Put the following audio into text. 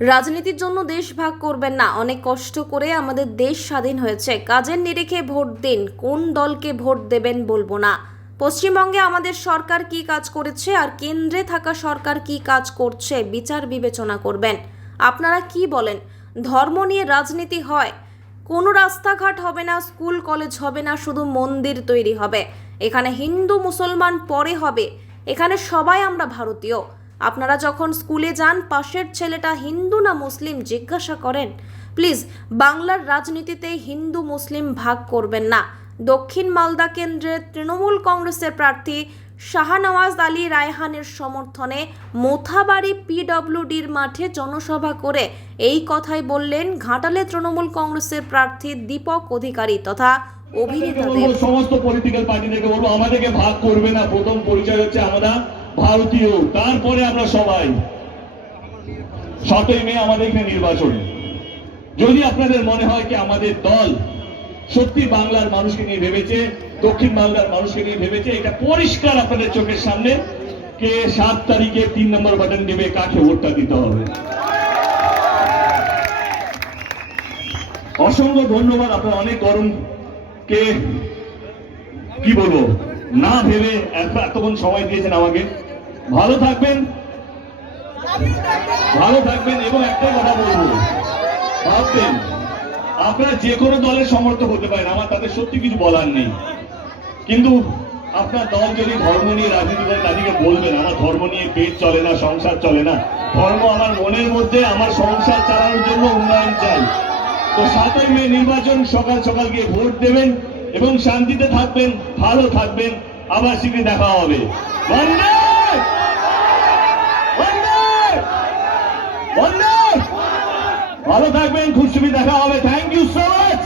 রাজনীতির জন্য দেশ ভাগ করবেন না। অনেক কষ্ট করে আমাদের দেশ স্বাধীন হয়েছে। কাজের নিরিখে ভোট দিন। কোন দলকে ভোট দেবেন বলব না। পশ্চিমবঙ্গে আমাদের সরকার কি কাজ করেছে আর কেন্দ্রে থাকা সরকার কি কাজ করছে বিচার বিবেচনা করবেন। আপনারা কি বলেন? ধর্ম নিয়ে রাজনীতি হয়। কোনো রাস্তাঘাট হবে না, স্কুল, কলেজ হবে না, শুধু মন্দির তৈরি হবে। এখানে হিন্দু, মুসলমান পরে হবে। এখানে সবাই আমরা ভারতীয়। আপনারা যখন স্কুলে যান, পাশের ছেলেটা হিন্দু না মুসলিম জিজ্ঞাসা করেন, প্লিজ, বাংলার রাজনীতিতে হিন্দু মুসলিম ভাগ করবেন না। দক্ষিণ মালদা কেন্দ্রের তৃণমূল কংগ্রেসের প্রার্থী শাহনওয়াজ আলী রায়হানের সমর্থনে মোথাবাড়ি পিডব্লিউডির মাঠে জনসভা করে এই কথাই বললেন ঘাটালে তৃণমূল কংগ্রেসের প্রার্থী দীপক অধিকারী তথা অভিনেতা সমস্ত পলিটিক্যাল পার্টিদেরকে বলব আমাদেরকে ভাগ করবে না। প্রথম পরিচয় হচ্ছে আমরা ভারতীয় তারপরে আমরা সবাই। সতই মে আমাদের এখানে নির্বাচন। যদি আপনাদের মনে হয় কি আমাদের দল সত্যি বাংলার মানুষকে নিয়ে ভেবেছে, দক্ষিণ বাংলার মানুষকে নিয়ে ভেবেছে, এটা পরিষ্কার আপনাদের চোখের সামনে কে সাত তারিখে তিন নম্বর বাটন দেবে কাকে ভোটটা দিতে হবে। অসংখ্য ধন্যবাদ, আপনার অনেক গরম কে, কি বলব? না ভেবে এত এতক্ষণ সময় দিয়েছেন আমাকে। ভালো থাকবেন। ভালো থাকবেন এবং একটা কথা বলব। ভাববেন, আপনারা যে কোনো দলের সমর্থক হতে পারেন, আমার তাদের সত্যি কিছু বলার নেই। কিন্তু আপনার দল যদি ধর্ম নিয়ে রাজনীতি করে, তাদেরকে বলবেন, আমার ধর্ম নিয়ে পেট চলে না, সংসার চলে না। ধর্ম আমার মনের মধ্যে আমার সংসার চালানোর জন্য উন্নয়ন চাই। তো সাতই মে নির্বাচন সকাল সকাল গিয়ে ভোট দেবেন। এবং শান্তিতে থাকবেন, ভালো থাকবেন। আবার শিখে দেখা হবে। ভালো থাকবেন খুশি দেখা হবে। Thank you so much